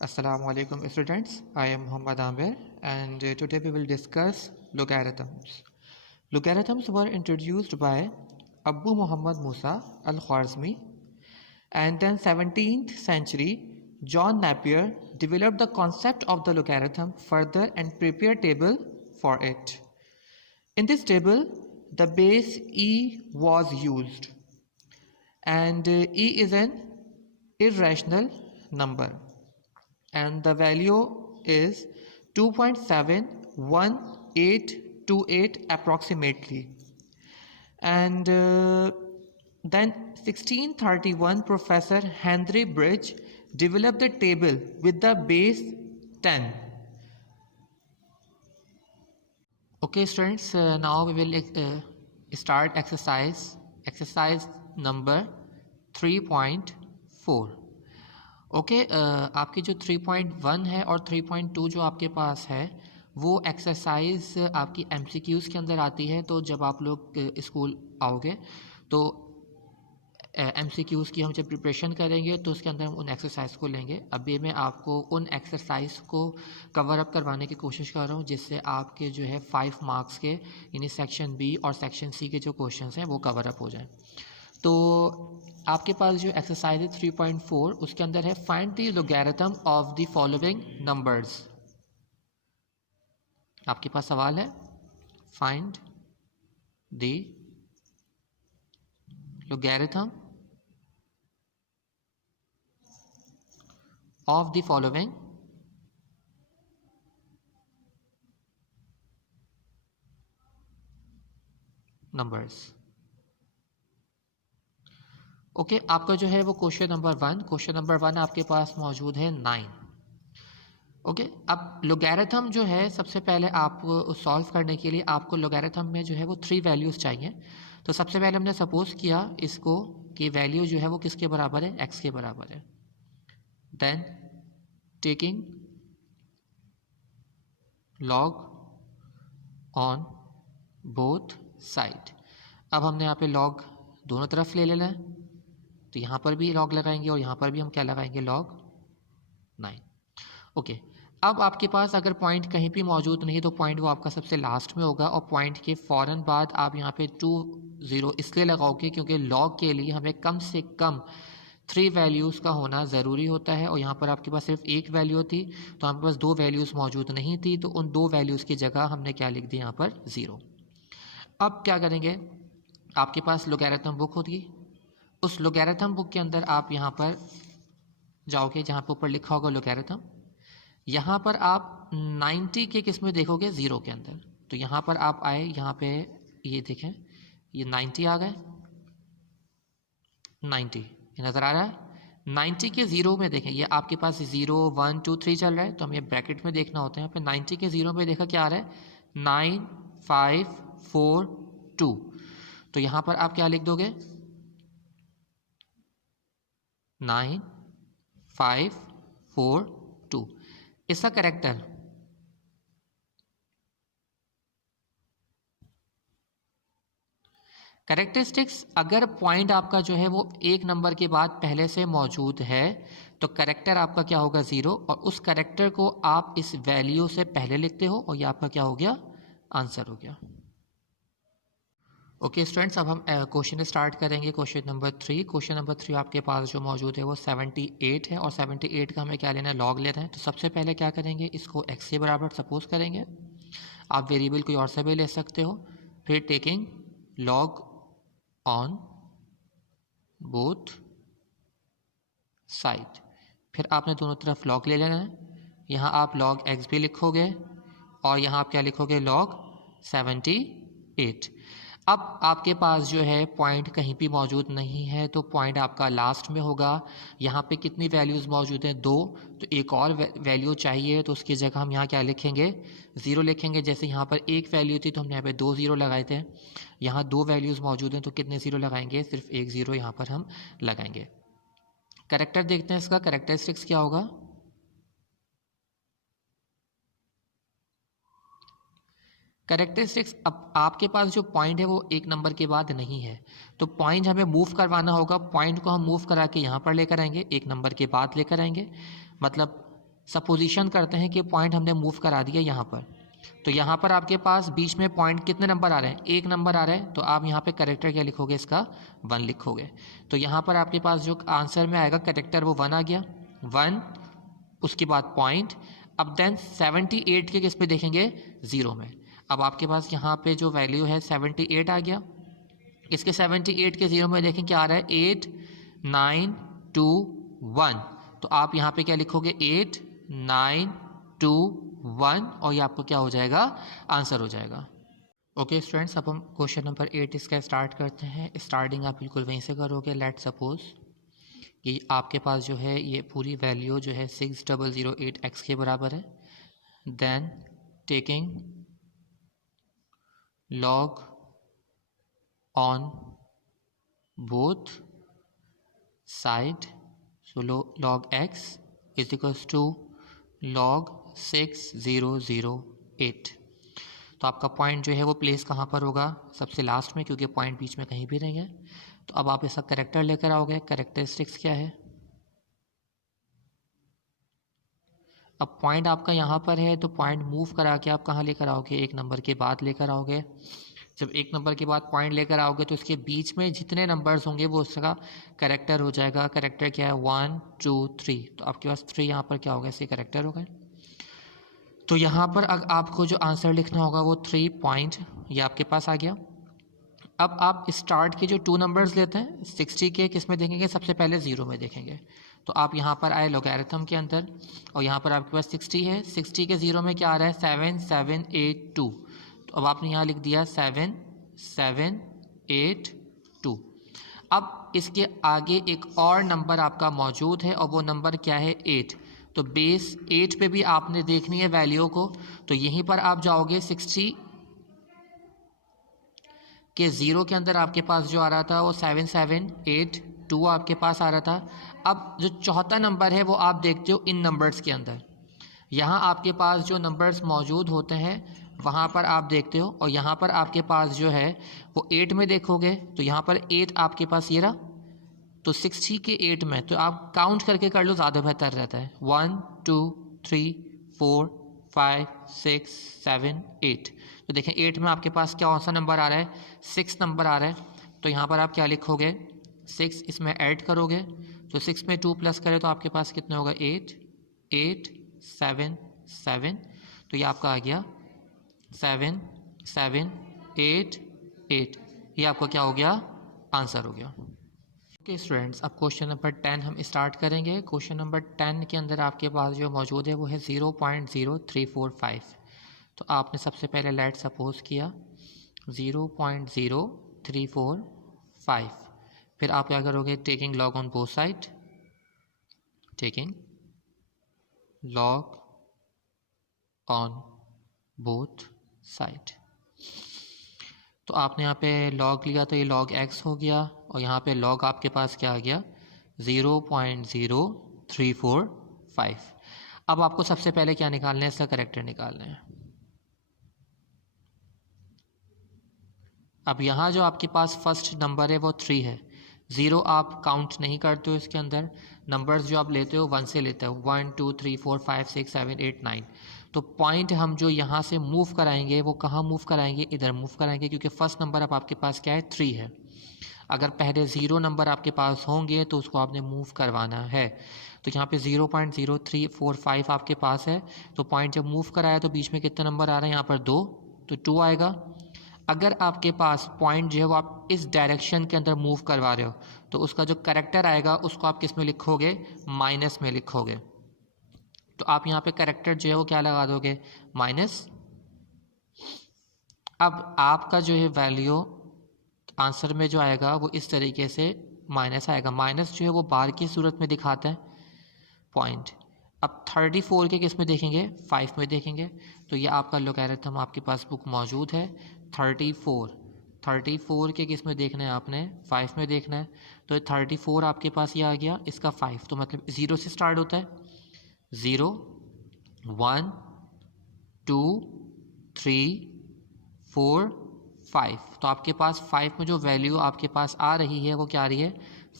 Assalamu alaikum students, I am Muhammad Amir and today we will discuss logarithms. Logarithms were introduced by Abu Muhammad Musa al-Khwarizmi, and then 17th century John Napier developed the concept of the logarithm further and prepared a table for it. In this table the base e was used, and e is an irrational number and the value is 2.71828 approximately. And then 1631 Professor Henry Bridge developed the table with the base 10. Okay students, now we will start exercise number 3.4. Okay आपकी जो 3.1 है और 3.2 जो आपके पास है वो exercise आपकी MCQs के अंदर आती है। तो जब आप लोग स्कूल आओगे तो MCQs की हम जब प्रिपरेशन करेंगे तो उसके अंदर हम उन एक्सरसाइज को लेंगे। अभी मैं आपको उन एक्सरसाइज को कवर अप करवाने की कोशिश कर रहा हूँ जिससे आपके जो है 5 मार्क्स के यानी सेक्शन बी और सेक्शन सी के जो क्वेश्चंस हैं वो कवर अप हो जाएं। तो आपके पास जो एक्सरसाइज है 3.4 उसके अंदर है find the logarithm of the following numbers. आपके पास सवाल है find the logarithm of the following numbers. Okay आपका जो है वो क्वेश्चन नंबर 1 आपके पास मौजूद है 9। ओके अब लोगैरिथम जो है सबसे पहले आपको सॉल्व करने के लिए आपको लोगैरिथम में जो है वो 3 वैल्यूज़ चाहिए। तो सबसे पहले हमने सपोज किया इसको कि वैल्यू जो है वो किसके बराबर है, x के बराबर है। Then taking log on both side. अब हमने यहाँ पे लॉग दोनों तरफ ले लेना है, तो यहाँ पर भी लॉग लगाएंगे और यहाँ पर भी हम क्या लगाएंगे, लॉग 9। ओके अब आपके पास अगर पॉइंट कहीं भी मौजूद नहीं तो पॉइंट वो आपका सबसे लास्ट में होगा और पॉइंट के फ़ौरन बाद आप यहाँ पे 20 इसलिए लगाओगे क्योंकि लॉग के लिए हमें कम से कम 3 वैल्यूज़ का होना ज़रूरी होता है और यहाँ पर आपके पास सिर्फ एक वैल्यू थी तो हमारे पास 2 वैल्यूज़ मौजूद नहीं थी, तो उन 2 वैल्यूज़ की जगह हमने क्या लिख दिया यहाँ पर 0। अब क्या करेंगे, आपके पास लोगैरिथम बुक होगी, उस लोगैरिथम बुक के अंदर आप यहाँ पर जाओगे जहाँ पर ऊपर लिखा होगा लोगैरिथम। यहाँ पर आप 90 के किस में देखोगे, 0 के अंदर। तो यहाँ पर आप आए, यहाँ पे ये देखें ये 90 आ गए, 90 ये नज़र आ रहा है। 90 के 0 में देखें ये आपके पास 0 1 2 3 चल रहा है, तो हमें ब्रैकेट में देखना होता है। यहाँ पे 90 के 0 में देखा क्या आ रहा है, 9 5 4 2। तो यहाँ पर आप क्या लिख दोगे, 9 5 4 2। इसका करेक्टर कैरेक्टरिस्टिक्स, अगर पॉइंट आपका जो है वो एक नंबर के बाद पहले से मौजूद है तो करेक्टर आपका क्या होगा, 0, और उस करेक्टर को आप इस वैल्यू से पहले लिखते हो और ये आपका क्या हो गया, आंसर हो गया। ओके स्टूडेंट्स अब हम क्वेश्चन स्टार्ट करेंगे। क्वेश्चन नंबर 3 आपके पास जो मौजूद है वो 78 है और 78 का हमें क्या लेना है, लॉग लेना है। तो सबसे पहले क्या करेंगे, इसको x के बराबर सपोज करेंगे। आप वेरिएबल कोई और से भी ले सकते हो। फिर taking log on both side, फिर आपने दोनों तरफ लॉग ले लेना है। यहाँ आप लॉग x भी लिखोगे और यहाँ आप क्या लिखोगे, लॉग 78। अब आपके पास जो है पॉइंट कहीं भी मौजूद नहीं है तो पॉइंट आपका लास्ट में होगा। यहाँ पे कितनी वैल्यूज़ मौजूद हैं, 2, तो एक और वैल्यू चाहिए तो उसकी जगह हम यहाँ क्या लिखेंगे, 0 लिखेंगे। जैसे यहाँ पर एक वैल्यू थी तो हमने यहाँ पे 2 0 लगाए थे, यहाँ 2 वैल्यूज़ मौजूद हैं तो कितने 0 लगाएंगे, सिर्फ एक 0 यहाँ पर हम लगाएंगे। करेक्टर देखते हैं, इसका करेक्टरिस्टिक्स क्या होगा। कैरेक्टरिस्टिक्स, अब आपके पास जो पॉइंट है वो एक नंबर के बाद नहीं है तो पॉइंट हमें मूव करवाना होगा। पॉइंट को हम मूव करा के यहाँ पर लेकर आएंगे, एक नंबर के बाद लेकर आएंगे। मतलब सपोजिशन करते हैं कि पॉइंट हमने मूव करा दिया यहाँ पर, तो यहाँ पर आपके पास बीच में पॉइंट कितने नंबर आ रहे हैं, एक नंबर आ रहा है, तो आप यहाँ पे करेक्टर क्या लिखोगे, इसका 1 लिखोगे। तो यहाँ पर आपके पास जो आंसर में आएगा करेक्टर वो 1 आ गया, 1, उसके बाद पॉइंट। अब देन 78 के किस पे देखेंगे, 0 में। अब आपके पास यहाँ पे जो वैल्यू है 78 आ गया, इसके 78 के 0 में देखें क्या आ रहा है, 8 9 2 1। तो आप यहाँ पे क्या लिखोगे, 8 9 2 1, और ये आपको क्या हो जाएगा, आंसर हो जाएगा। ओके स्टूडेंट्स, अब हम क्वेश्चन नंबर 8 इसका स्टार्ट करते हैं। स्टार्टिंग आप बिल्कुल वहीं से करोगे। लेट सपोज कि आपके पास जो है ये पूरी वैल्यू जो है 6008x के बराबर है। Then taking log on both side, so log x is equals to log 6008। तो आपका पॉइंट जो है वो प्लेस कहाँ पर होगा, सबसे लास्ट में, क्योंकि पॉइंट बीच में कहीं भी नहीं है। तो अब आप इसका करेक्टर लेकर आओगे। करेक्टरिस्टिक्स क्या है, अब पॉइंट आपका यहाँ पर है, तो पॉइंट मूव करा के आप कहाँ लेकर आओगे, एक नंबर के बाद लेकर आओगे। जब एक नंबर के बाद पॉइंट लेकर आओगे तो इसके बीच में जितने नंबर्स होंगे वो उसका करेक्टर हो जाएगा। करेक्टर क्या है, 1 2 3, तो आपके पास 3 यहाँ पर क्या होगा, इसके करेक्टर हो गए। तो यहाँ पर आपको जो आंसर लिखना होगा वो 3 पॉइंट, ये आपके पास आ गया। अब आप स्टार्ट के जो 2 नंबर्स लेते हैं 60 के किस में देखेंगे, सबसे पहले 0 में देखेंगे। तो आप यहाँ पर आए लोगैरिथम के अंदर, और यहाँ पर आपके पास 60 है, 60 के 0 में क्या आ रहा है, 7 7 8 2। तो अब आपने यहाँ लिख दिया 7 7 8 2। अब इसके आगे एक और नंबर आपका मौजूद है, और वो नंबर क्या है, 8। तो बेस 8 पे भी आपने देखनी है वैल्यू को, तो यहीं पर आप जाओगे। 60 के 0 के अंदर आपके पास जो आ रहा था वो 7 7 8 2 आपके पास आ रहा था। अब जो चौथा नंबर है वो आप देखते हो इन नंबर्स के अंदर, यहाँ आपके पास जो नंबर्स मौजूद होते हैं वहाँ पर आप देखते हो, और यहाँ पर आपके पास जो है वो 8 में देखोगे, तो यहाँ पर 8 आपके पास ये रहा। तो 60 के 8 में, तो आप काउंट करके कर लो, ज़्यादा बेहतर रहता है। 1 2 3 4 5 6 7 8। तो देखें 8 में आपके पास क्या सा नंबर आ रहा है, 6 नंबर आ रहा है। तो यहाँ पर आप क्या लिखोगे, 6 इसमें ऐड करोगे, तो 6 में 2 प्लस करें तो आपके पास कितना होगा, 8 8 7 7। तो ये आपका आ गया 7 7 8 8, ये आपका क्या हो गया, आंसर हो गया। ओके स्टूडेंट्स, अब क्वेश्चन नंबर 10 हम स्टार्ट करेंगे। क्वेश्चन नंबर 10 के अंदर आपके पास जो मौजूद है वो है 0.0345। तो आपने सबसे पहले लेट सपोज किया 0.0345, फिर आप क्या करोगे, taking log on both side, taking log on both side. तो आपने यहाँ पे लॉग लिया तो ये लॉग x हो गया, और यहाँ पे लॉग आपके पास क्या आ गया, 0.0345। अब आपको सबसे पहले क्या निकालना है, इसका करेक्टर निकालना है। अब यहाँ जो आपके पास फर्स्ट नंबर है वो 3 है, 0 आप काउंट नहीं करते हो इसके अंदर। नंबर्स जो आप लेते हो 1 से लेते हो, 1 2 3 4 5 6 7 8 9। तो पॉइंट हम जो यहाँ से मूव कराएंगे वो कहाँ मूव कराएंगे, इधर मूव कराएंगे, क्योंकि फर्स्ट नंबर अब आपके पास क्या है, 3 है। अगर पहले 0 नंबर आपके पास होंगे तो उसको आपने मूव करवाना है। तो यहाँ पे 0.0345 आपके पास है, तो पॉइंट जब मूव कराया तो बीच में कितना नंबर आ रहा है, यहाँ पर 2, तो 2 आएगा। अगर आपके पास पॉइंट जो है वो आप इस डायरेक्शन के अंदर मूव करवा रहे हो, तो उसका जो करेक्टर आएगा उसको आप किस में लिखोगे, माइनस में लिखोगे। तो आप यहाँ पे करेक्टर जो है वो क्या लगा दोगे, माइनस। अब आपका जो है वैल्यू आंसर में जो आएगा वो इस तरीके से माइनस आएगा। माइनस जो है वो बार की सूरत में दिखाता है पॉइंट। अब 34 के किस में देखेंगे, 5 में देखेंगे। तो ये आपका लोगैरिथम आपके पास बुक मौजूद है। 34 के किस में देखना है आपने, 5 में देखना है। तो 34 आपके पास ये आ गया, इसका 5, तो मतलब 0 से स्टार्ट होता है, 0 1 2 3 4 5। तो आपके पास 5 में जो वैल्यू आपके पास आ रही है वो क्या आ रही है,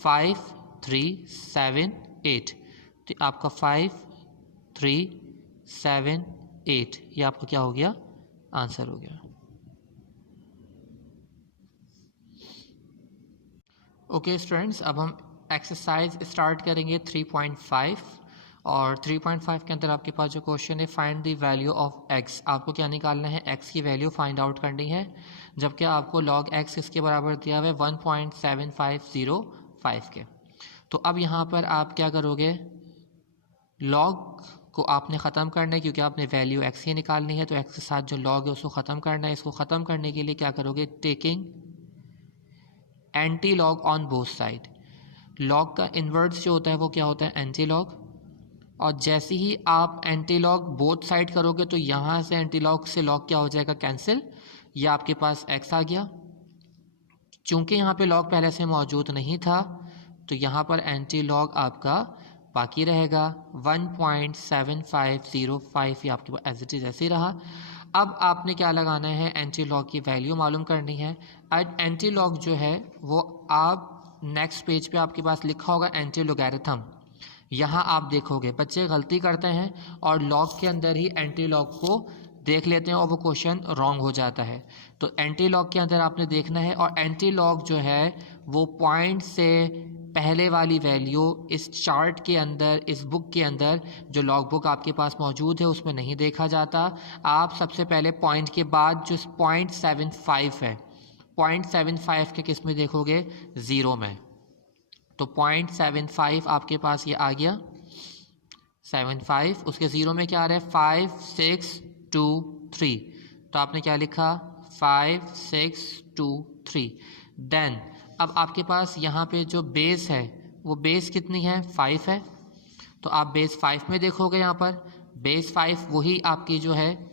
5 3 7 8। तो आपका 5 7, 8, ये आपका क्या हो गया, आंसर हो गया। ओके स्टूडेंट्स, अब हम एक्सरसाइज स्टार्ट करेंगे 3.5 और 3.5 के अंदर आपके पास जो क्वेश्चन है, find the value of x. आपको क्या निकालना है, एक्स की वैल्यू फाइंड आउट करनी है, जबकि आपको लॉग एक्स किसके बराबर दिया हुआ है, 1.7505 के। तो अब यहाँ पर आप क्या करोगे, लॉग को आपने ख़त्म करना है क्योंकि आपने वैल्यू एक्स ही निकालनी है, तो एक्स के साथ जो लॉग है उसको ख़त्म करना है। इसको ख़त्म करने के लिए क्या करोगे, taking anti log on both side. Log का इन्वर्स जो होता है वो क्या होता है, एंटी लॉग, और जैसे ही आप एंटी लॉग बोथ साइड करोगे तो यहाँ से एंटी लॉग से लॉग क्या हो जाएगा, कैंसिल, ये आपके पास एक्स आ गया। चूंकि यहाँ पे लॉग पहले से मौजूद नहीं था तो यहाँ पर एंटी लॉग आपका बाकी रहेगा 1.7505, ये आपके पास एज इट इज ऐसे ही रहा। अब आपने क्या लगाना है, एंटी लॉग की वैल्यू मालूम करनी है। एंटी लॉग जो है वो आप नेक्स्ट पेज पे आपके पास लिखा होगा एंटी लॉगैरिथम, यहाँ आप देखोगे बच्चे गलती करते हैं और लॉग के अंदर ही एंटी लॉग को देख लेते हैं और वो क्वेश्चन रॉन्ग हो जाता है। तो एंटी लॉग के अंदर आपने देखना है, और एंटी लॉग जो है वो पॉइंट से पहले वाली वैल्यू इस चार्ट के अंदर, इस बुक के अंदर जो लॉग बुक आपके पास मौजूद है उसमें नहीं देखा जाता। आप सबसे पहले पॉइंट के बाद जो 0.75 है, 0.75 के किस में देखोगे, ज़ीरो में। तो 0.75 आपके पास ये आ गया 75, उसके ज़ीरो में क्या आ रहा है, 5, 6, 2, 3, तो आपने क्या लिखा, 5, 6, 2, 3। देन अब आपके पास यहाँ पे जो बेस है वो बेस कितनी है, 5 है, तो आप बेस 5 में देखोगे, यहाँ पर बेस 5 वही आपकी जो है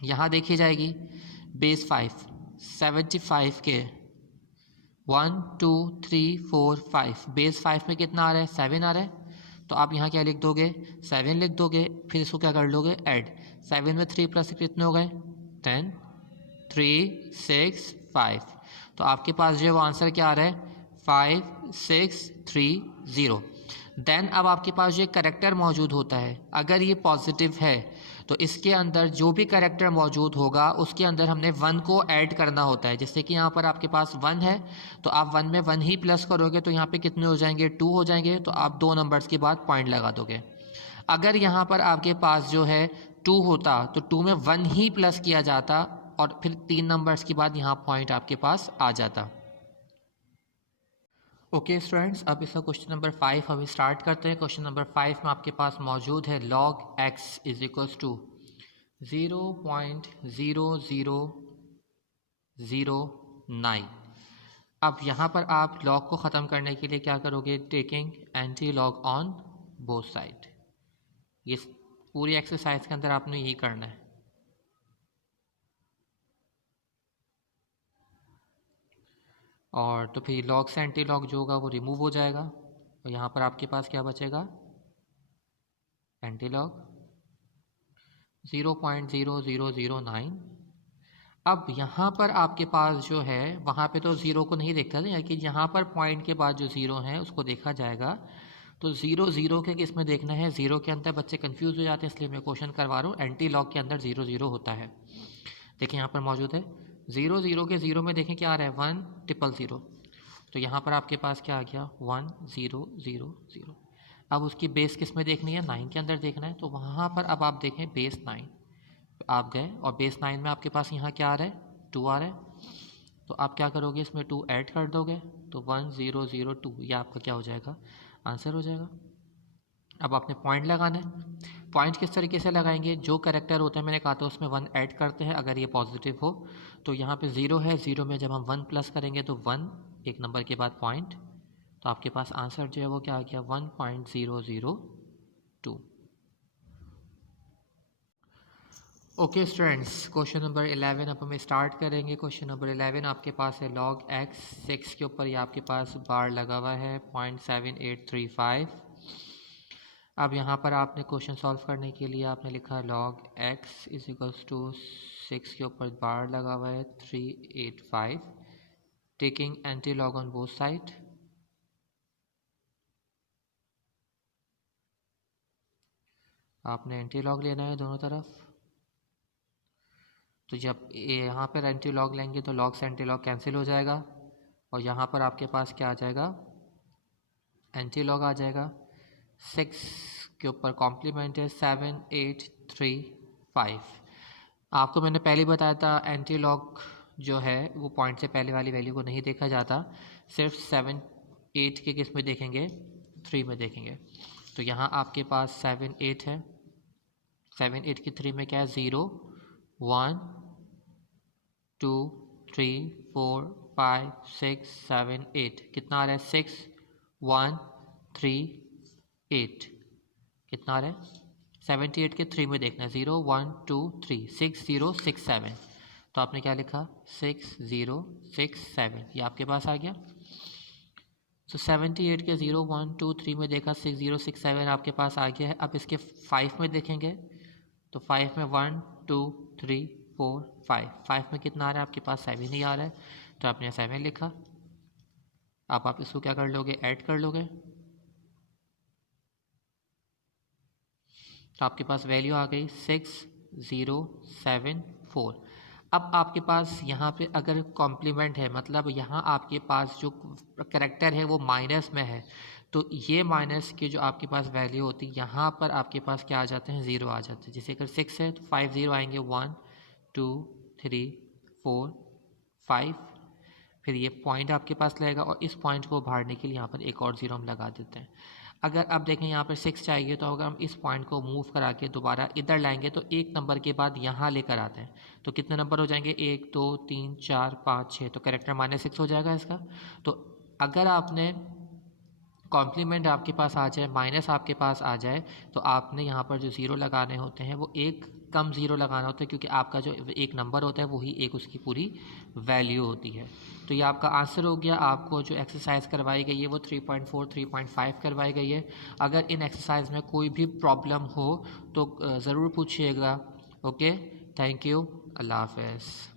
यहाँ देखी जाएगी, बेस 5 75 के 1, 2, 3, 4, 5, बेस 5 में कितना आ रहा है, 7 आ रहा है, तो आप यहाँ क्या लिख दोगे, 7 लिख दोगे, फिर इसको क्या कर लोगे, ऐड, 7 में 3 प्लस कितने हो गए, 10, 3, 6, 5, तो आपके पास जो है वो आंसर क्या आ रहा है, 5, 6, 3, 0। देन अब आपके पास जो करेक्टर मौजूद होता है, अगर ये पॉजिटिव है तो इसके अंदर जो भी करेक्टर मौजूद होगा उसके अंदर हमने 1 को ऐड करना होता है। जैसे कि यहाँ पर आपके पास 1 है तो आप 1 में 1 ही प्लस करोगे तो यहाँ पे कितने हो जाएंगे, 2 हो जाएंगे, तो आप 2 नंबर्स के बाद पॉइंट लगा दोगे। अगर यहाँ पर आपके पास जो है 2 होता तो 2 में 1 ही प्लस किया जाता और फिर 3 नंबर्स के बाद यहाँ पॉइंट आपके पास आ जाता। ओके स्टूडेंट्स, अब इसका क्वेश्चन नंबर 5 हम स्टार्ट करते हैं। क्वेश्चन नंबर 5 में आपके पास मौजूद है log x is equals to 0.0009। अब यहाँ पर आप log को ख़त्म करने के लिए क्या करोगे, taking anti log on both side. ये पूरी एक्सरसाइज के अंदर आपने यही करना है। और तो फिर लॉग से एंटी लॉग जो होगा वो रिमूव हो जाएगा और यहाँ पर आपके पास क्या बचेगा, एंटी लॉग 0.0009। अब यहाँ पर आपके पास जो है वहाँ पे तो ज़ीरो को नहीं देखता था, कि यहाँ पर पॉइंट के बाद जो ज़ीरो है उसको देखा जाएगा। तो ज़ीरो के किस में देखना है, ज़ीरो के अंदर बच्चे कंफ्यूज हो जाते हैं, इसलिए मैं क्वेश्चन करवा रहा हूँ। एंटी लॉग के अंदर 0 होता है, देखिए यहाँ पर मौजूद है 0 के ज़ीरो में देखें क्या आ रहा है, 100, तो यहाँ पर आपके पास क्या आ गया, 1000। अब उसकी बेस किस में देखनी है, 9 के अंदर देखना है, तो वहाँ पर अब आप देखें बेस 9 आप गए और बेस 9 में आपके पास यहाँ क्या आ रहा है, 2 आ रहा है, तो आप क्या करोगे, इसमें 2 ऐड कर दोगे तो 1002, ये आपका क्या हो जाएगा, आंसर हो जाएगा। अब आपने पॉइंट लगाना है। पॉइंट किस तरीके से लगाएंगे, जो कैरेक्टर होता है मैंने कहा था उसमें 1 ऐड करते हैं, अगर ये पॉजिटिव हो तो यहाँ पे 0 है, 0 में जब हम 1 प्लस करेंगे तो 1 एक नंबर के बाद पॉइंट, तो आपके पास आंसर जो है वो क्या आ गया, 1.002। ओके स्टूडेंट्स, क्वेश्चन नंबर 11 अब हम स्टार्ट करेंगे। क्वेश्चन नंबर 11 आपके पास है log x, 6 के ऊपर ये आपके पास बार लगा हुआ है 0.7835। अब यहाँ पर आपने क्वेश्चन सॉल्व करने के लिए आपने लिखा log x is equals to 6 के ऊपर बार लगा हुआ है 385, taking anti log on both side. आपने एंटी लॉग लेना है दोनों तरफ। तो जब यहाँ पर एंटी लॉग लेंगे तो लॉग से एंटी लॉग कैंसिल हो जाएगा और यहाँ पर आपके पास क्या आ जाएगा, एंटी लॉग आ जाएगा। 6 के ऊपर कॉम्प्लीमेंट है 7 8 3 5। आपको मैंने पहले ही बताया था एंटी लॉग जो है वो पॉइंट से पहले वाली वैल्यू को नहीं देखा जाता, सिर्फ 7 8 के किस में देखेंगे, 3 में देखेंगे। तो यहाँ आपके पास 7 8 है, 7 8 की 3 में क्या है, 0 1 2 3 4 5 6 7 8। कितना आ रहा है, 6 1 3 8। कितना आ रहा है, 78 के 3 में देखना है, 0 1 2 3 6 0 6 7। तो आपने क्या लिखा, 6 0 6 7, ये आपके पास आ गया। तो 78 के 0 1 2 3 में देखा, 6 0 6 7 आपके पास आ गया है। अब इसके 5 में देखेंगे तो 5 में 1 2 3 4 5, 5 में कितना आ रहा है आपके पास, 7 ही आ रहा है। तो आपने 7 लिखा। अब आप इसको क्या कर लोगे, ऐड कर लोगे। तो आपके पास वैल्यू आ गई 6 0 7 4। अब आपके पास यहाँ पे अगर कॉम्प्लीमेंट है, मतलब यहाँ आपके पास जो करैक्टर है वो माइनस में है, तो ये माइनस की जो आपके पास वैल्यू होती है यहाँ पर आपके पास क्या आ जाते हैं, 0 आ जाते हैं। जैसे अगर 6 है तो 5 0 आएंगे, 1 2 3 4 5। फिर ये पॉइंट आपके पास लगेगा और इस पॉइंट को उभारने के लिए यहाँ पर एक और 0 हम लगा देते हैं। अगर अब देखें यहाँ पर 6 चाहिए तो अगर हम इस पॉइंट को मूव करा के दोबारा इधर लाएंगे तो एक नंबर के बाद यहाँ लेकर आते हैं तो कितने नंबर हो जाएंगे, 1 2 3 4 5 6। तो करेक्टर -6 हो जाएगा इसका। तो अगर आपने कॉम्प्लीमेंट आपके पास आ जाए, माइनस आपके पास आ जाए, तो आपने यहाँ पर जो 0 लगाने होते हैं वो एक कम 0 लगाना होता है, क्योंकि आपका जो एक नंबर होता है वही एक उसकी पूरी वैल्यू होती है। तो ये आपका आंसर हो गया। आपको जो एक्सरसाइज करवाई गई है वो 3.4 3.5 करवाई गई है। अगर इन एक्सरसाइज में कोई भी प्रॉब्लम हो तो ज़रूर पूछिएगा। ओके, थैंक यू, अल्लाह हाफ़िज़।